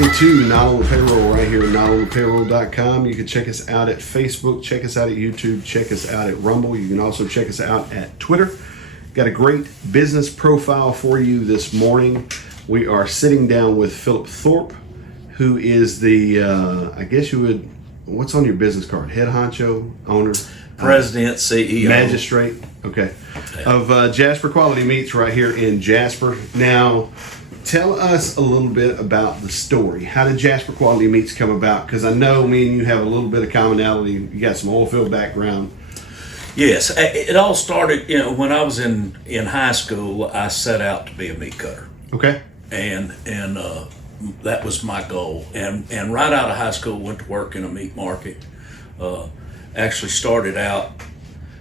listening to Not On The Payroll right here at notonthepayroll.com. You can check us out at Facebook, check us out at YouTube, check us out at Rumble. You can also check us out at Twitter. Got a great business profile for you this morning. We are sitting down with Phillip Tharp, who is the, I guess you would, what's on your business card? Head honcho, owner? President, CEO. Magistrate, okay. Of Jasper Quality Meats right here in Jasper. Now, tell us a little bit about the story. How did Jasper Quality Meats come about? Because I know me and you have a little bit of commonality. You got some oil field background. Yes, it all started, when I was in high school. I set out to be a meat cutter. Okay. And that was my goal. And right out of high school, went to work in a meat market. Actually started out,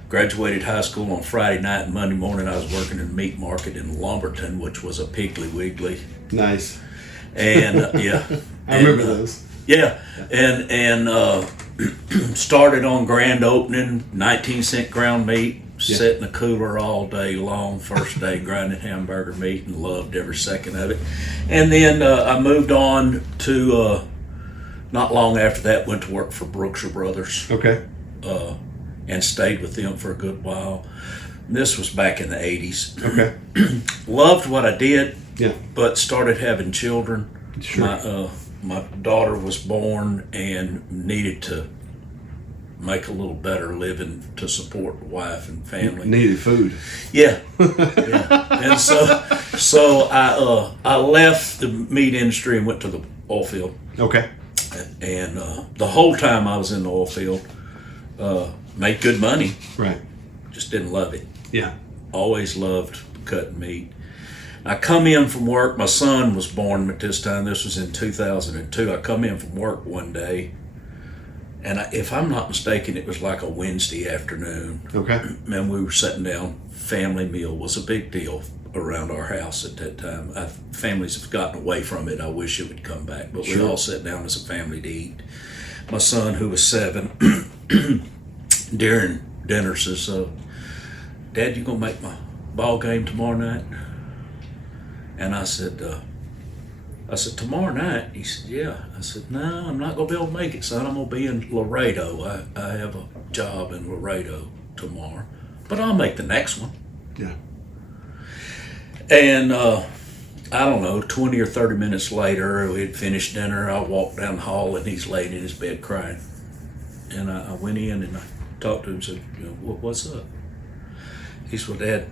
graduated high school on Friday night, and Monday morning I was working in a meat market in Lumberton, which was a Piggly Wiggly. Nice. And yeah. I remember those. Yeah. And started on grand opening, 19-cent ground meat, sat in the cooler all day long, first day grinding hamburger meat, and loved every second of it. And then I moved on to, not long after that, went to work for Brookshire Brothers. Okay. And stayed with them for a good while. This was back in the 80s. Okay. Loved what I did, Yeah. but started having children. Sure. My daughter was born and needed to make a little better living to support the wife and family. Needed food. Yeah. Yeah. And so I left the meat industry and went to the oil field. Okay. And the whole time I was in the oil field, made good money. Right. Just didn't love it. Yeah. Always loved cutting meat. I come in from work. My son was born at this time. This was in 2002. I come in from work one day, and if I'm not mistaken, it was like a Wednesday afternoon. Okay. And we were sitting down. Family meal was a big deal around our house at that time. Families have gotten away from it. I wish it would come back, but we all sat down as a family to eat. My son, who was 7, during dinner says, "Dad, you gonna make my ball game tomorrow night?" And I said, "Tomorrow night?" He said, "Yeah." I said, "No, I'm not gonna be able to make it, son. I'm gonna be in Laredo. I have a job in Laredo tomorrow, but I'll make the next one." Yeah. And I don't know, 20 or 30 minutes later, we had finished dinner. I walked down the hall and he's laying in his bed crying. And I went in and I talked to him and said, "What's up?" He said, "Well, Dad,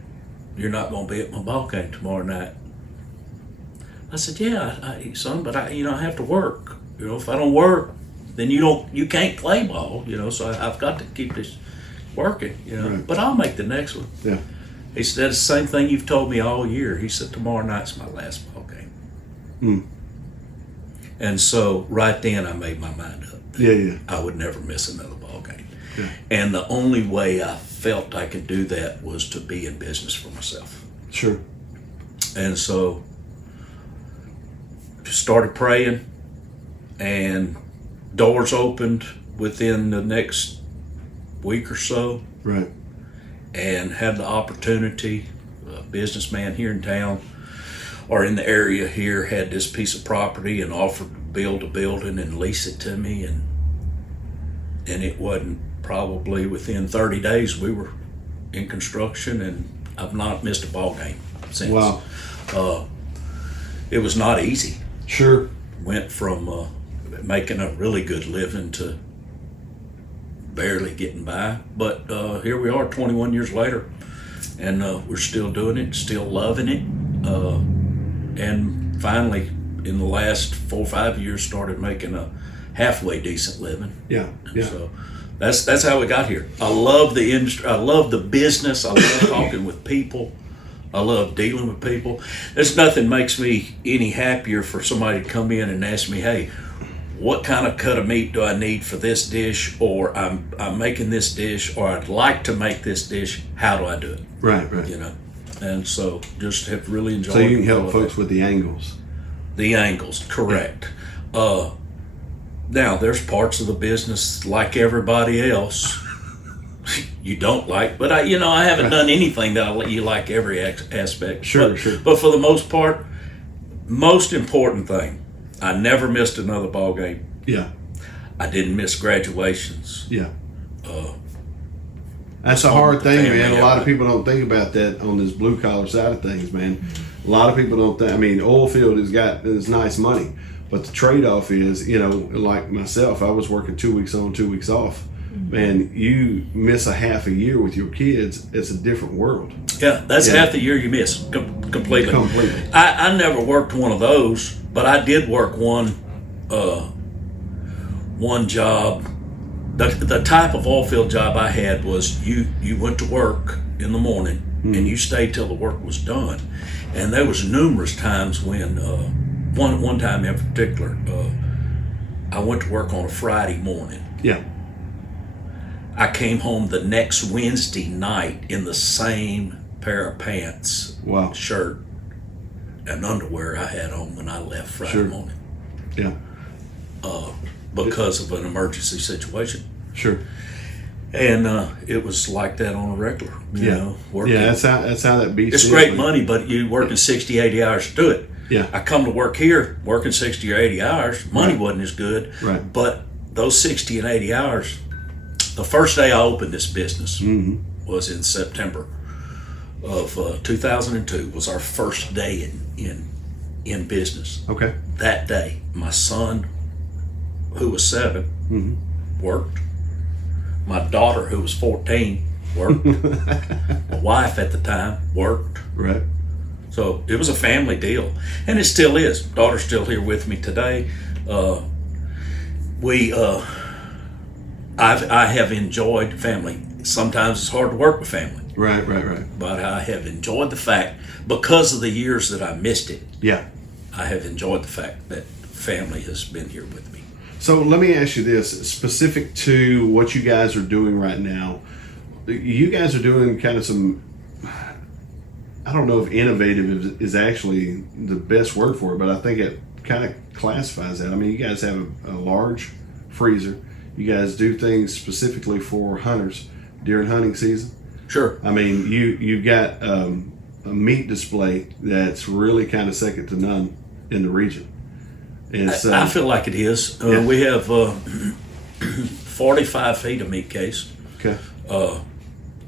you're not going to be at my ball game tomorrow night." I said, "Yeah, son, but I have to work. If I don't work, then you can't play ball. So I've got to keep this working. Right. But I'll make the next one." Yeah. He said, "That's the same thing you've told me all year." He said, "Tomorrow night's my last ball game." Hmm. And so right then I made my mind up. Yeah. I would never miss another ball game. Yeah. And the only way I felt I could do that was to be in business for myself. Sure. And so just started praying, and doors opened within the next week or so. Right. And had the opportunity. A businessman here in town or in the area here had this piece of property and offered to build a building and lease it to me, and it wasn't probably within 30 days we were in construction, and I've not missed a ball game since. Wow. It was not easy. Sure. Went from making a really good living to barely getting by, but here we are 21 years later, and we're still doing it, still loving it, and finally in the last 4 or 5 years started making a halfway decent living. Yeah. Yeah. So that's how we got here. I love the industry. I love the business. I love talking with people. I love dealing with people. There's nothing makes me any happier for somebody to come in and ask me, "Hey, what kind of cut of meat do I need for this dish?" Or I'm making this dish, or I'd like to make this dish. How do I do it? Right. And so just have really enjoyed. So you can help folks with the angles. The angles, correct. Now there's parts of the business like everybody else you don't like, but I haven't done anything that I'll let you like every aspect. Sure. But for the most part, most important thing I never missed another ball game. Yeah. I didn't miss graduations. Yeah. That's a hard thing, man. A lot of people don't think about that on this blue collar side of things, man. A lot of people don't think. I mean, oil field has got this nice money, but the trade off is, you know, like myself, I was working 2 weeks on, 2 weeks off. Man, you miss a half a year with your kids, it's a different world. Yeah, that's half the year you miss completely. Completely. I never worked one of those, but I did work one job. The type of oil field job I had was you went to work in the morning and you stayed till the work was done. And there was numerous times when one time in particular, I went to work on a Friday morning. Yeah. I came home the next Wednesday night in the same pair of pants, Wow. shirt, and underwear I had on when I left Friday morning. Yeah. Because of an emergency situation. Sure. And it was like that on a regular, you know, working. Yeah, that's how that beast It's is, great man. money, but you're working 60, 80 hours to do it. Yeah. I come to work here working 60 or 80 hours. Money wasn't as good. Right. But those 60 and 80 hours, the first day I opened this business was in September of 2002, was our first day in business. Okay. That day, my son, who was 7, worked. My daughter, who was 14, worked. My wife at the time worked. Right. So it was a family deal, and it still is. Daughter's still here with me today. I have enjoyed family. Sometimes it's hard to work with family. Right. But I have enjoyed the fact, because of the years that I missed it, Yeah. I have enjoyed the fact that family has been here with me. So let me ask you this, specific to what you guys are doing right now. You guys are doing kind of some, I don't know if innovative is actually the best word for it, but I think it kind of classifies that. I mean, you guys have a large freezer. You guys do things specifically for hunters during hunting season. Sure. I mean, you've got a meat display that's really kind of second to none in the region. And so, I feel like it is. We have 45 feet of meat case. Okay.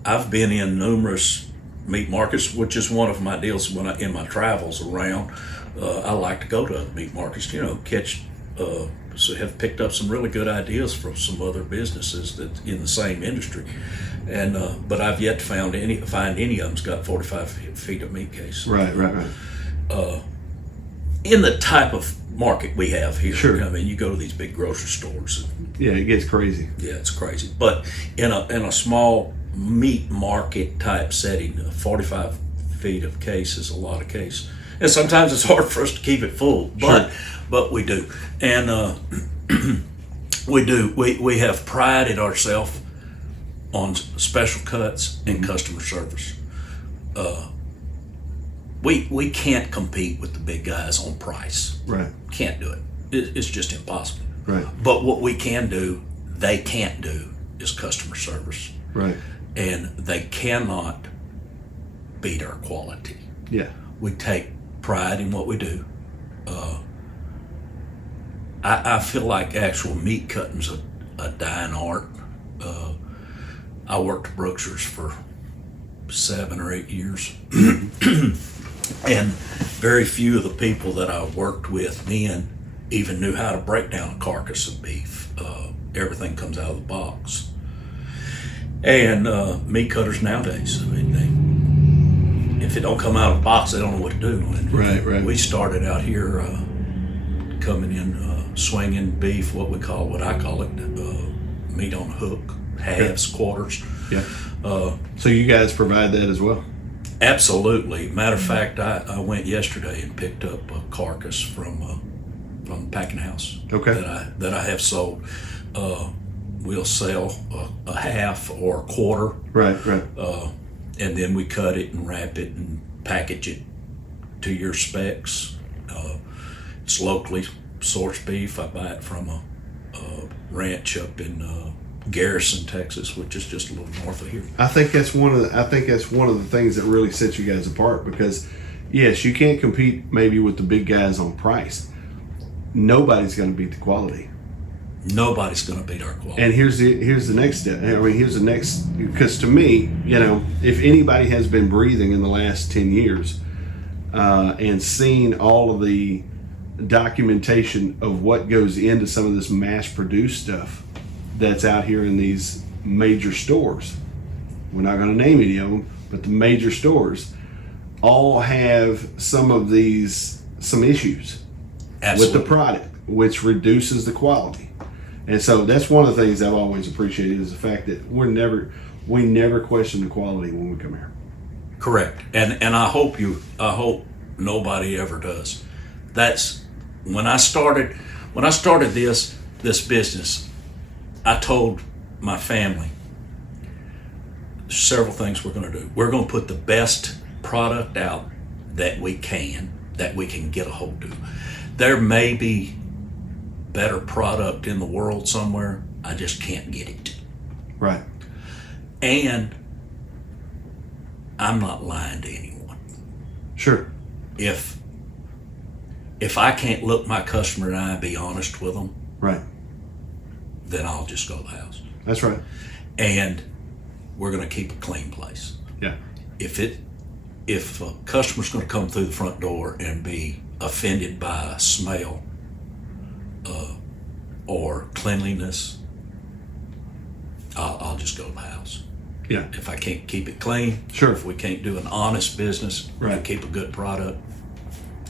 I've been in numerous meat markets, which is one of my deals when in my travels around. I like to go to meat markets, you know, so have picked up some really good ideas from some other businesses that in the same industry, and but I've yet to find any of them's got 45 feet of meat case. Right. In the type of market we have here, Sure. I mean, you go to these big grocery stores. Yeah, it gets crazy. Yeah, it's crazy. But in a small meat market type setting, 45 feet of case is a lot of case, and sometimes it's hard for us to keep it full. But we do, and we do. We have prided ourselves on special cuts and customer service. We can't compete with the big guys on price. Right. Can't do it. It's just impossible. Right. But what we can do, they can't do, is customer service. Right. And they cannot beat our quality. Yeah. We take pride in what we do. I feel like actual meat cutting's a dying art. I worked at Brookshire's for 7 or 8 years. And very few of the people that I worked with then even knew how to break down a carcass of beef. Everything comes out of the box. And meat cutters nowadays, I mean, if it don't come out of the box, they don't know what to do. And Right. we started out here coming in, swinging beef, what I call it, meat on a hook, halves, quarters. Yeah. So you guys provide that as well? Absolutely. Matter of fact, I went yesterday and picked up a carcass from packing house. Okay. That I have sold. We'll sell a half or a quarter. Right. And then we cut it and wrap it and package it to your specs. It's locally sourced beef. I buy it from a ranch up in Garrison, Texas, which is just a little north of here. I think that's one of the things that really sets you guys apart, because yes, you can't compete maybe with the big guys on price, nobody's going to beat the quality. Nobody's going to beat our quality. And here's the next step. I mean, here's the next, because to me, if anybody has been breathing in the last 10 years and seen all of the documentation of what goes into some of this mass-produced stuff that's out here in these major stores, we're not going to name any of them, but the major stores all have some issues Absolutely. with the product, which reduces the quality. And so that's one of the things I've always appreciated is the fact that we never question the quality when we come here. Correct. And I hope nobody ever does. That's when I started this business, I told my family several things we're going to do. We're going to put the best product out that we can get a hold of. There may be better product in the world somewhere. I just can't get it. Right. And I'm not lying to anyone. Sure. If I can't look my customer in the eye and be honest with them, right, then I'll just go to the house. That's right. And we're going to keep a clean place. Yeah. If a customer's going to come through the front door and be offended by a smell or cleanliness, I'll just go to the house. Yeah. If I can't keep it clean, sure. If we can't do an honest business, right, and keep a good product,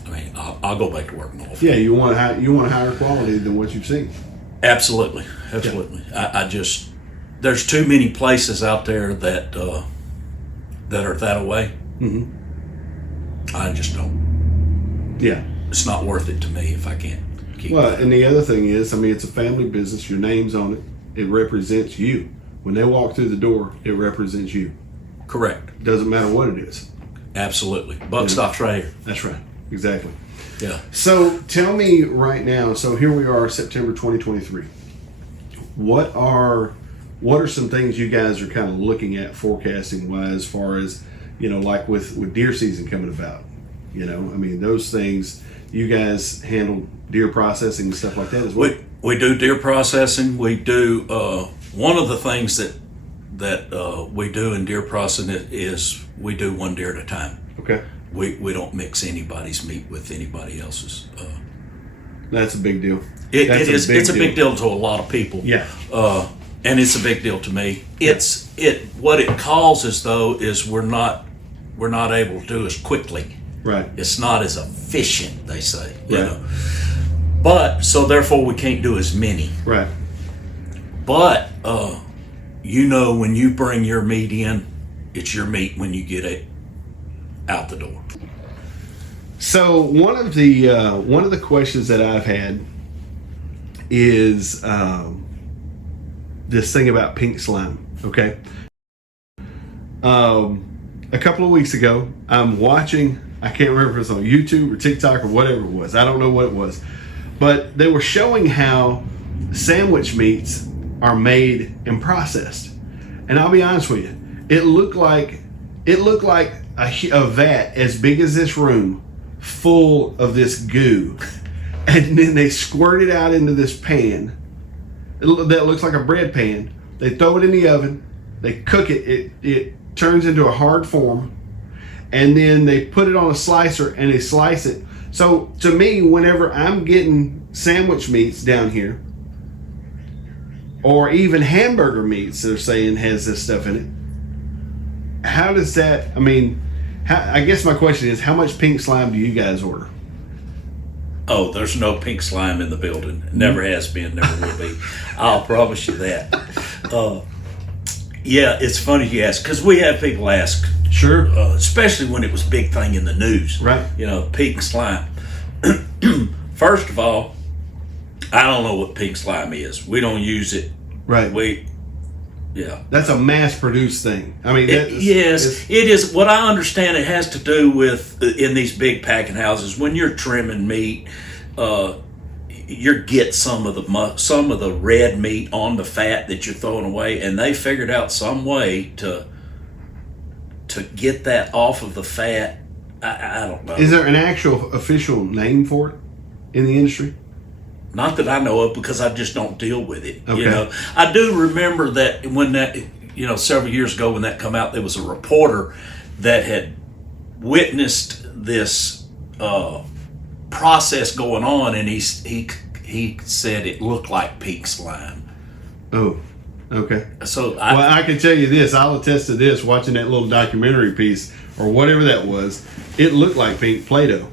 I mean, I'll go back to work normal. Yeah, you want higher quality than what you've seen. Absolutely. Yeah. I just, there's too many places out there that are that way. Mm-hmm. I just don't. Yeah. It's not worth it to me if I can't keep it. And the other thing is, I mean, it's a family business. Your name's on it. It represents you. When they walk through the door, it represents you. Correct. Doesn't matter what it is. Absolutely. Buck stops right here. That's right. Exactly. Yeah. So tell me right now, so here we are, September 2023. What are some things you guys are kind of looking at forecasting wise, as far as, like with deer season coming about? I mean, those things, you guys handle deer processing and stuff like that as well? We do deer processing. We do, one of the things that we do in deer processing is we do one deer at a time. Okay. We don't mix anybody's meat with anybody else's. That's a big deal. It's a big deal to a lot of people. Yeah. And it's a big deal to me. What it causes though is we're not able to do as quickly. Right. It's not as efficient, they say. Right. But so therefore we can't do as many. Right. But when you bring your meat in, it's your meat when you get it out the door. So one of the questions that I've had is this thing about pink slime. Okay. A couple of weeks ago, I'm watching, I can't remember if it was on YouTube or TikTok or whatever it was. I don't know what it was. But they were showing how sandwich meats are made and processed. And I'll be honest with you, it looked like a vat as big as this room full of this goo. And then they squirt it out into this pan that looks like a bread pan. They throw it in the oven, they cook it, it turns into a hard form, and then they put it on a slicer and they slice it. So to me, whenever I'm getting sandwich meats down here, or even hamburger meats, they're saying has this stuff in it, how does that, I guess my question is, how much pink slime do you guys order? Oh, there's no pink slime in the building. Never has been, never will be. I'll promise you that. Yeah, it's funny you ask, because we have people ask. Sure. Especially when it was a big thing in the news. Right. Pink slime. First of all, I don't know what pink slime is. We don't use it. Right. Yeah. That's a mass-produced thing. Yes, it is. What I understand, it has to do with in these big packing houses when you're trimming meat, you get some of the red meat on the fat that you're throwing away, and they figured out some way to get that off of the fat. I don't know. Is there an actual official name for it in the industry? Not that I know of, because I just don't deal with it. Okay. You know, I do remember that when that, you know, several years ago when that come out, there was a reporter that had witnessed this process going on, and he said it looked like pink slime. Oh, okay. So Well, I can tell you this. I'll attest to this. Watching that little documentary piece or whatever that was, it looked like pink Play-Doh.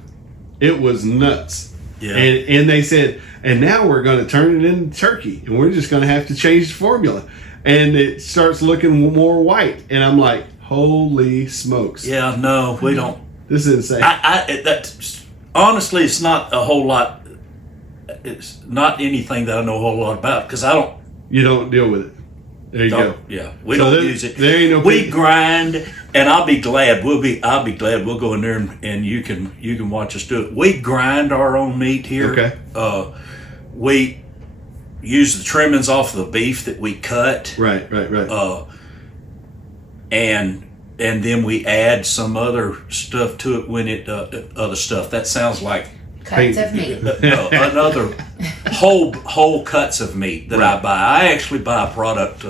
It was nuts. Yeah. And they said, and now we're going to turn it into turkey, and we're just going to have to change the formula, and it starts looking more white. And I'm like, holy smokes! Yeah, no, we don't. This is insane. Honestly, it's not a whole lot. It's not anything that I know a whole lot about, because I don't. You don't deal with it. There you go. Yeah, we So don't use it. There ain't no. We grind, and I'll be glad. I'll be glad. We'll go in there and you can watch us do it. We grind our own meat here. Okay. We use the trimmings off of the beef that we cut. Right. And then we add some other stuff to it when it other stuff. That sounds like Cuts of meat. another whole cuts of meat that I buy. I actually buy a product,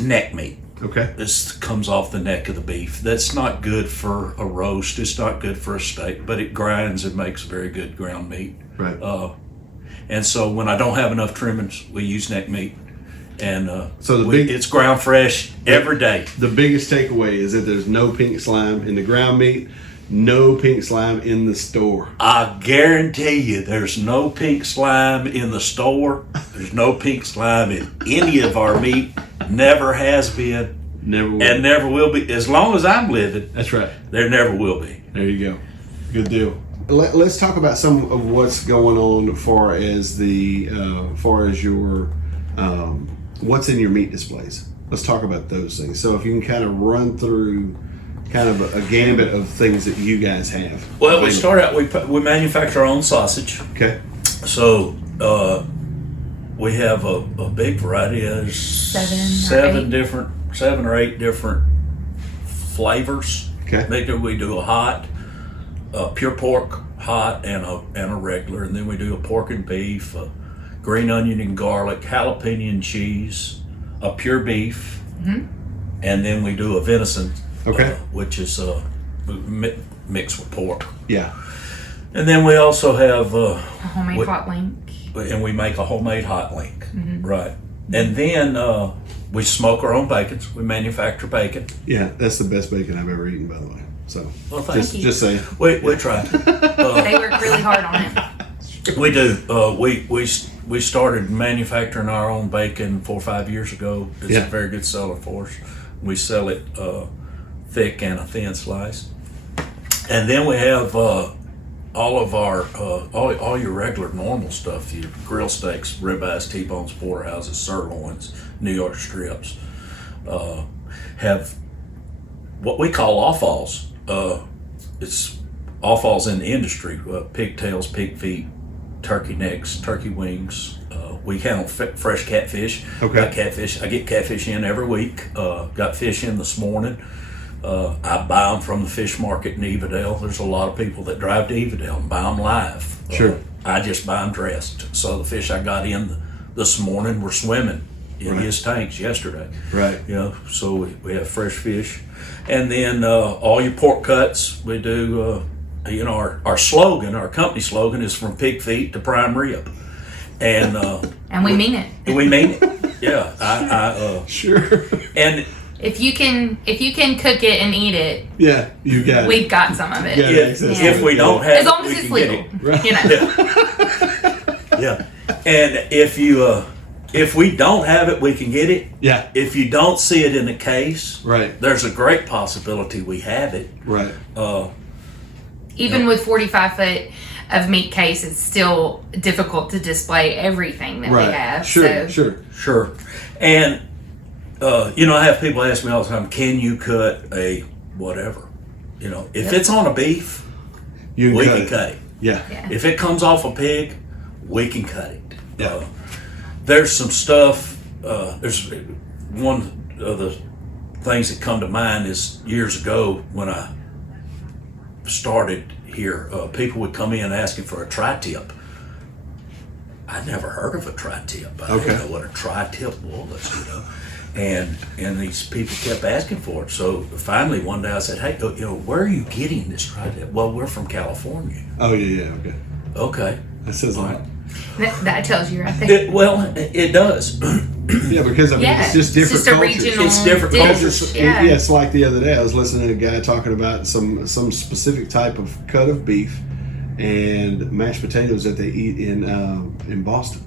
neck meat. Okay. This comes off the neck of the beef. That's not good for a roast. It's not good for a steak, but it grinds and makes very good ground meat. Right. And so when I don't have enough trimmings, we use neck meat. And So it's ground fresh every day. The biggest takeaway is that there's no pink slime in the ground meat, no pink slime in the store. I guarantee you there's no pink slime in the store. There's no pink slime in any of our meat. Never has been. Never will. And never will be. As long as I'm living, That's right. there never will be. There you go. Good deal. Let's talk about some of what's going on far as your what's in your meat displays. Let's talk about those things. So if you can kind of run through kind of a gambit of things that you guys have. Well, we start out, we manufacture our own sausage. Okay. So we have a big variety of seven or eight different flavors. Okay. We do a hot, pure pork, hot, and a regular, and then we do a pork and beef, green onion and garlic, jalapeno and cheese, a pure beef, and then we do a venison, Okay. which is mixed with pork. Yeah. And then we also have A homemade hot link. and we make a homemade hot link, right? And then we smoke our own bacons. We manufacture bacon. Yeah, that's the best bacon I've ever eaten, by the way. So Well, thank you. just saying. We try. They work really hard on it. We do. We started manufacturing our own bacon 4 or 5 years ago. It's Yeah. a very good seller for us. We sell it thick and a thin slice. And then we have all of our all your regular normal stuff. Your grill steaks, ribeyes, T-bones, porterhouses, sirloins, New York strips. Have what we call offals. It's offals in the industry: pigtails, pig feet, turkey necks, turkey wings. We handle fresh catfish. Okay. Got catfish. I get catfish in every week. Got fish in this morning. I buy them from the fish market in Evadale. There's a lot of people that drive to Evadale and buy them live. Sure. I just buy them dressed. So the fish I got in this morning were swimming in Right. his tanks yesterday. Right. You know, so we have fresh fish. And then all your pork cuts, we do, our slogan, our company slogan is from pig feet to prime rib. And And we mean it. we mean it. Yeah. Sure. And If you can cook it and eat it, Yeah, you got it. we've got some of it. Yeah. if we don't have As long it, as we it's can get legal. it. Right. You know. Yeah. And if we don't have it, we can get it. Yeah. If you don't see it in the case, Right. there's a great possibility we have it. Right. Even with 45 foot of meat case, it's still difficult to display everything that we have. Sure. so. Sure. And I have people ask me all the time, can you cut a whatever? If it's on a beef, You we cut can it. cut it. Yeah. Yeah. If it comes off a pig, we can cut it. Yeah. There's some stuff. There's one of the things that come to mind is years ago when I started here, people would come in asking for a tri-tip. I'd never heard of a tri-tip. I Okay. didn't know what a tri-tip was, you know. And these people kept asking for it. So finally one day I said, hey, you know, where are you getting this tri-tip? Well, we're from California. Oh yeah, okay. Okay. That says a All lot. right. That tells you right there. It does. Yeah, because I mean, Yeah, it's just different it's just a cultures. regional It's different dish. cultures. Yeah. Yeah, it's like the other day I was listening to a guy talking about some specific type of cut of beef and mashed potatoes that they eat in Boston.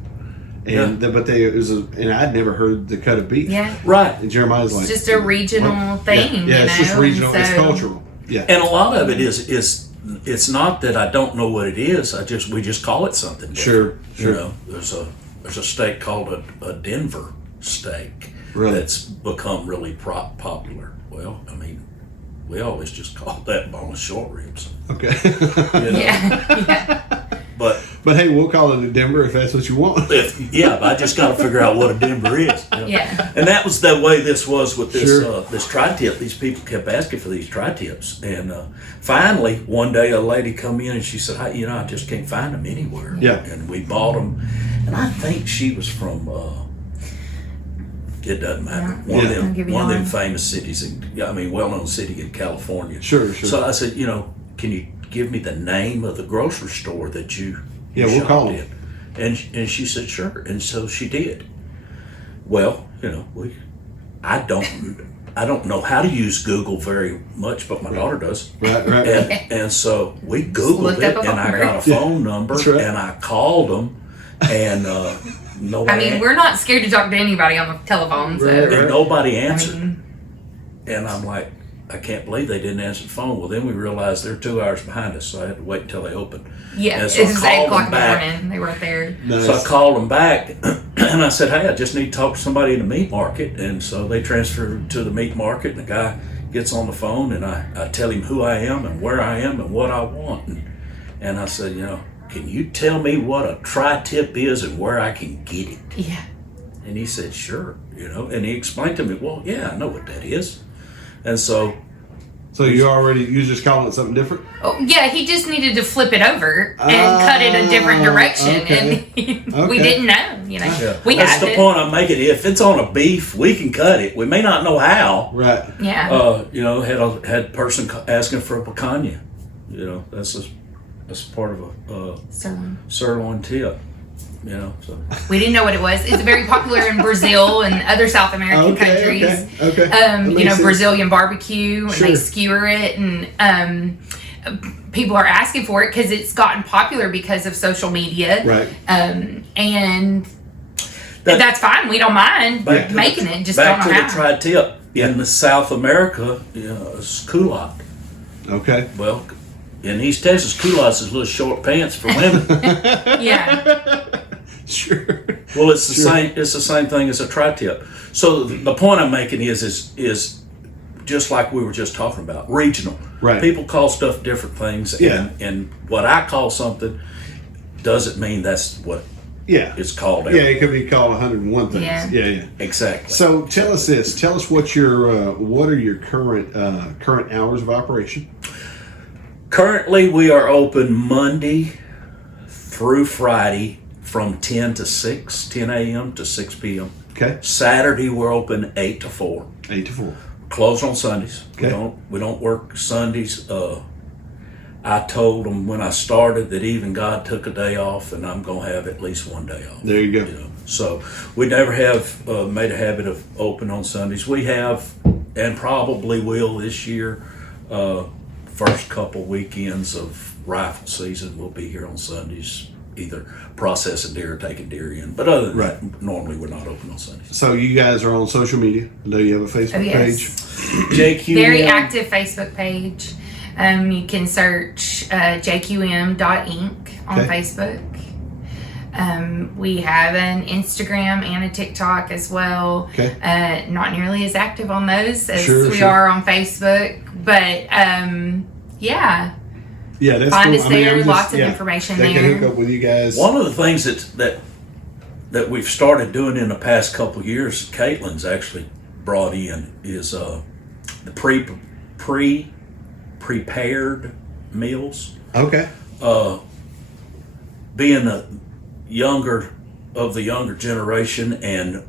And and I'd never heard the cut of beef. Yeah. Right. And Jeremiah's like, It's just a regional what? thing. Yeah, you it's just know, regional. and It's so- cultural. Yeah. And a lot of it is it's not that I don't know what it is. We just call it something different. Sure. You know, there's a steak called a Denver steak Really? that's become really popular. Well, I mean, we always just call that boneless short ribs. Okay. You know? Yeah. But hey, we'll call it a Denver if that's what you want. but I just got to figure out what a Denver is. You know? Yeah. And that was the way this was with this Sure. this tri-tip. These people kept asking for these tri-tips, and finally one day a lady come in and she said, "Hey, you know, I just can't find them anywhere." Yeah. And we bought them, and I think she was from. It doesn't matter. Yeah. One Yeah. I'll of give them, you one of them one. famous cities, well-known city in California. Sure. So I said, you know, can you give me the name of the grocery store that you Yeah, we'll call shopped them. in? And she said, sure. And so she did. Well, you know, I don't know how to use Google very much, but my daughter does. Right. And so we Googled looked it, up a and I phone got a number. phone number, That's right. and I called them, and nobody. I mean, we're not scared to talk to anybody on the telephone, so. Right. and nobody I answered. mean, And I'm like, I can't believe they didn't answer the phone. Well, then we realized they're 2 hours behind us, so I had to wait until they opened. yeah, And it's so I 8 called o'clock in them the back. morning. They weren't there. Nice. So I called them back, and I said, hey, I just need to talk to somebody in the meat market. And so they transferred to the meat market, and the guy gets on the phone, and I tell him who I am and where I am and what I want. And I said, you know, can you tell me what a tri-tip is and where I can get it? Yeah. And he said, sure, you know, and he explained to me, well, yeah, I know what that is. And so, So you just calling it something different? Oh, yeah, he just needed to flip it over and cut it a different direction. Okay. And we didn't know, you know. yeah, We that's had the it. point I'm making. If it's on a beef, we can cut it. We may not know how. Right. Yeah. You know, had a person asking for a picanha. You know, that's part of a sirloin tip. You know, so We didn't know what it was. It's very popular in Brazil and other South American countries. Okay. That You makes know, sense. Brazilian barbecue, and Sure. they skewer it, and people are asking for it because it's gotten popular because of social media. Right. And that's fine. We don't mind Back to making it. Just back don't to know the how. tri-tip in the South America, you know, it's culotte. Okay. Well, in East Texas, culottes is little short pants for women. Yeah. Sure. Well, it's the Sure. same. It's the same thing as a tri-tip. So the point I'm making is just like we were just talking about, regional. Right. People call stuff different things. Yeah. And what I call something doesn't mean that's what Yeah. it's called. Yeah, it could be called 101 things. Yeah. Yeah. Exactly. So tell us this. Tell us what are your current hours of operation? Currently, we are open Monday through Friday from 10 a.m. to 6 p.m. Okay. Saturday, we're open 8 to 4. 8 to 4. Closed on Sundays. Okay. We don't work Sundays. I told them when I started that even God took a day off, and I'm gonna have at least one day off. There you go. You know? So we never have made a habit of open on Sundays. We have, and probably will this year. First couple weekends of rifle season, we'll be here on Sundays, either processing deer or taking deer in. But other than Right. that, normally we're not open on Sundays. So you guys are on social media. I know you have a Facebook Oh, yes. page. JQ. Very active Facebook page. You can search jqm.inc on Okay. Facebook. We have an Instagram and a TikTok as well. Okay. Not nearly as active on those as Sure, we sure. are on Facebook, but yeah, Yeah, that's find cool. us I mean, there. I'm just- Lots of yeah, information they there. can hook up with you guys. One of the things that we've started doing in the past couple of years, Caitlin's actually brought in, is the prepared meals. Okay. Being younger generation, and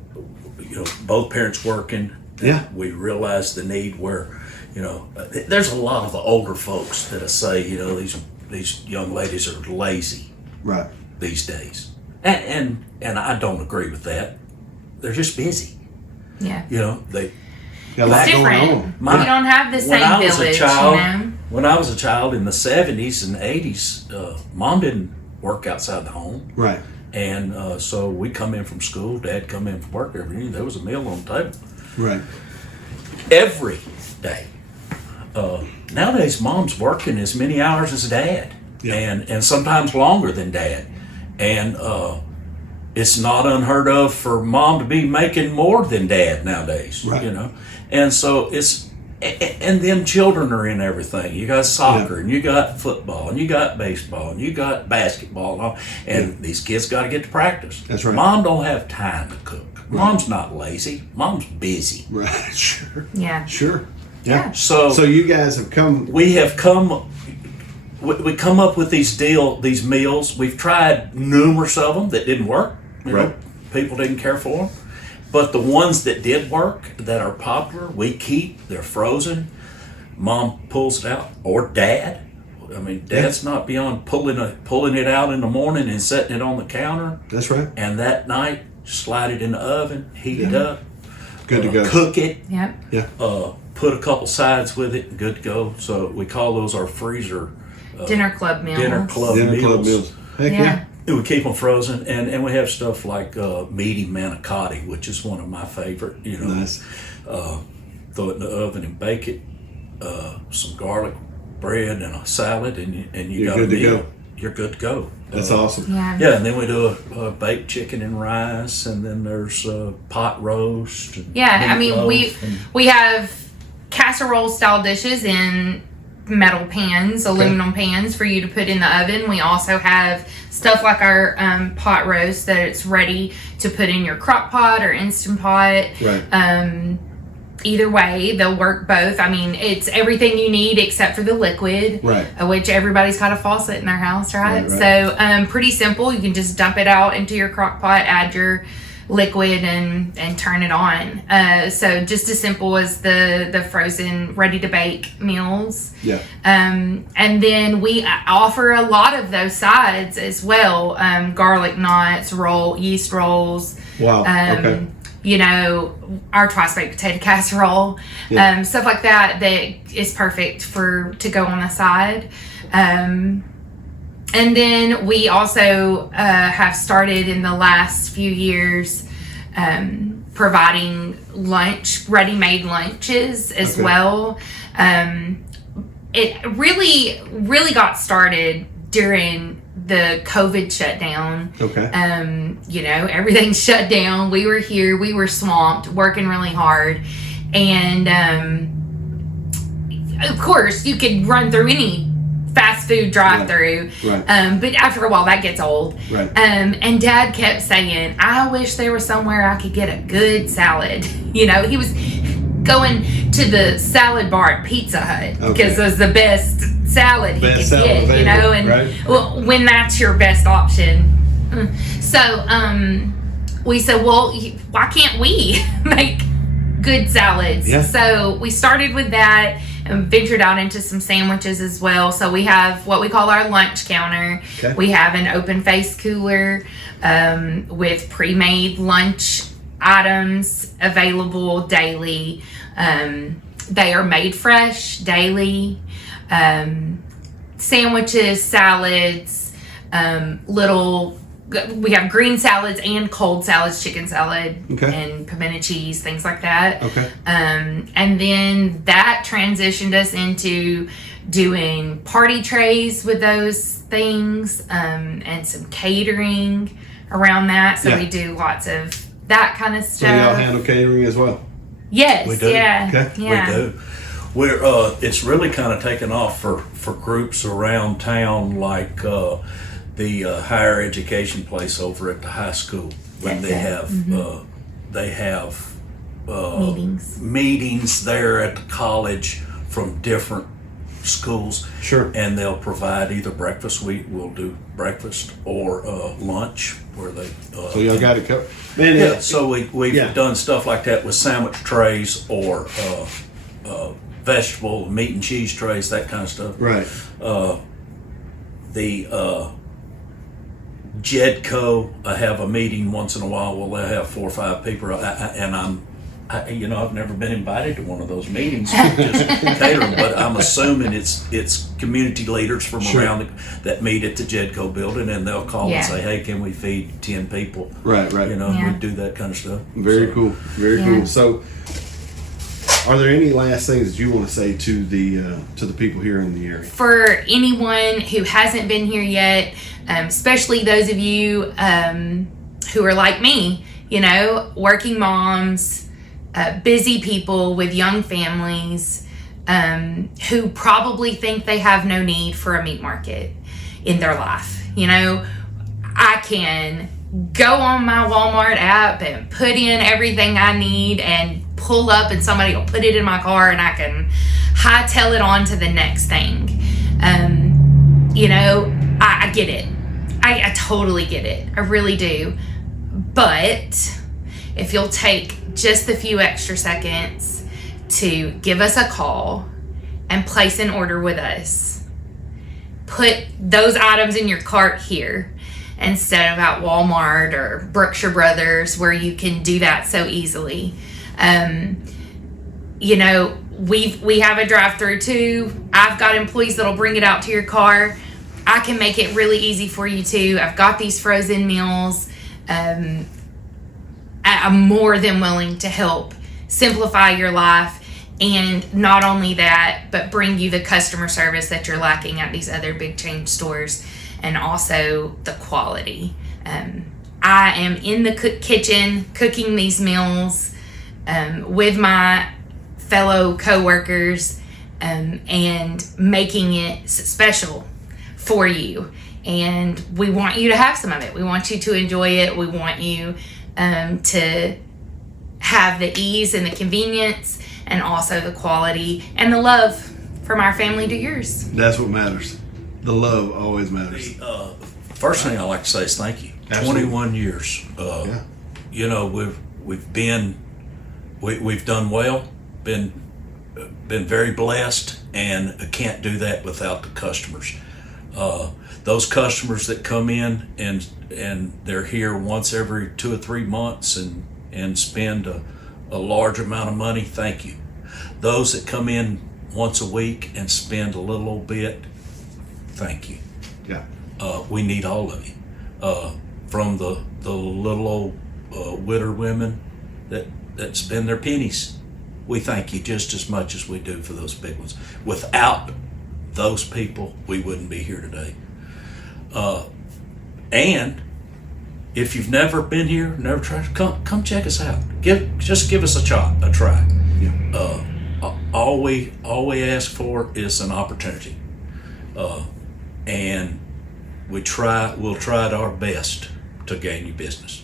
both parents working. Yeah. We realize the need where, there's a lot of the older folks that say, these young ladies are lazy Right. these days, and I don't agree with that. They're just busy. Yeah. They. Got a lot It's going different. on. You don't have the When I same was a village, child, when I was a child in the 70s and 80s, Mom didn't work outside the home. Right. And so we come in from school, Dad come in from work every day. There was a meal on the table Right. every day. Nowadays, Mom's working as many hours as Dad, Yeah. and sometimes longer than Dad. And it's not unheard of for Mom to be making more than Dad nowadays. Right. And so and then children are in everything. You got soccer, and you got football, and you got baseball, and you got basketball, and all. And these kids got to get to practice. That's right. Mom don't have time to cook. Mom's not lazy. Mom's busy. Right. Sure. Yeah. Sure. Yeah. So you guys have come. we come up with these meals. We've tried numerous of them that didn't work. Right. People didn't care for them. But the ones that did work, that are popular, we keep. They're frozen. Mom pulls it out, or Dad. I mean, Dad's not beyond pulling it out in the morning and setting it on the counter. That's right. And that night, slide it in the oven, heat it up. Good to go. Cook it. Yep. Yeah. Put a couple sides with it, good to go. So we call those our freezer Dinner club meals. dinner club meals. Heck yeah. Yeah. We keep them frozen, and we have stuff like meaty manicotti, which is one of my favorite. Nice. Throw it in the oven and bake it. Some garlic bread and a salad, and You're got good a to meal. go. You're good to go. That's awesome. Yeah. Yeah, and then we do a baked chicken and rice, and then there's pot roast. And Yeah, I mean, meatloaf we have casserole style dishes in metal pans, aluminum pans for you to put in the oven. We also have stuff like our pot roast that it's ready to put in your crock pot or Instant Pot. Right. Either way, they'll work both. I mean, it's everything you need except for the liquid, Right. Which everybody's got a faucet in their house, right? Right. So pretty simple. You can just dump it out into your crock pot, add your liquid, and turn it on. So just as simple as the frozen, ready to bake meals. Yeah. And then we offer a lot of those sides as well. Garlic knots, yeast rolls. Wow. Okay. Our twice baked potato casserole, Yeah. stuff like that is perfect to go on the side. And then we also have started in the last few years providing ready-made lunches as well. It really, really got started during the COVID shutdown. Okay. Everything shut down. We were here. We were swamped, working really hard. And of course, you could run through any fast food drive-through. Right. But after a while, that gets old. Right. And Dad kept saying, I wish there was somewhere I could get a good salad. He was going to the salad bar at Pizza Hut because it was the best salad he could get, and well, when that's your best option. So we said, well, why can't we make good salads? Yeah. So we started with that and ventured out into some sandwiches as well. So we have what we call our lunch counter. Okay. We have an open face cooler with pre-made lunch items available daily. They are made fresh daily. Sandwiches, salads, we have green salads and cold salads, chicken salad, and pimento cheese, things like that. Okay. And then that transitioned us into doing party trays with those things, and some catering around that. So we do lots of that kind of stuff. So y'all handle catering as well? Yes. We do. Yeah. Okay. Yeah. We do. It's really kind of taken off for groups around town, like the higher education place over at the high school, when they have Meetings there at the college from different schools. Sure. And they'll provide either breakfast. We'll do breakfast or lunch where they. So y'all got it covered, man. Yeah. So we've Yeah. done stuff like that with sandwich trays or vegetable, meat and cheese trays, that kind of stuff. Right. The Jedco, I have a meeting once in a while. Well, they have 4 or 5 people, I've never been invited to one of those meetings, just catering. But I'm assuming it's community leaders from Sure. around that meet at the Jedco building, and they'll call Yeah. and say, "Hey, can we feed 10 people?" Right. Yeah. We do that kind of stuff. Very So, cool. Very Yeah. cool. So, are there any last things that you want to say to the people here in the area? For anyone who hasn't been here yet, especially those of you who are like me, working moms, busy people with young families, who probably think they have no need for a meat market in their life. I can go on my Walmart app and put in everything I need and pull up, and somebody will put it in my car, and I can hightail it on to the next thing. I get it. I totally get it. I really do. But if you'll take just a few extra seconds to give us a call and place an order with us, put those items in your cart here instead of at Walmart or Brookshire Brothers, where you can do that so easily. We have a drive-through too. I've got employees that'll bring it out to your car. I can make it really easy for you too. I've got these frozen meals. I'm more than willing to help simplify your life, and not only that, but bring you the customer service that you're lacking at these other big chain stores, and also the quality. I am in the kitchen cooking these meals with my fellow co-workers, and making it special for you. And we want you to have some of it. We want you to enjoy it. We want you to have the ease and the convenience, and also the quality and the love from our family to yours. That's what matters. The love always matters. The first thing I like to say is thank you. Absolutely. 21 years. We've done well. Been very blessed, and I can't do that without the customers. Those customers that come in and they're here once every 2 or 3 months and spend a large amount of money, thank you. Those that come in once a week and spend a little old bit, thank you. Yeah. We need all of you. From the little old widow women that spend their pennies, we thank you just as much as we do for those big ones. Without those people, we wouldn't be here today. And if you've never been here, never tried, come check us out. Just give us a try. Yeah. All we ask for is an opportunity, and we'll try our best to gain your business.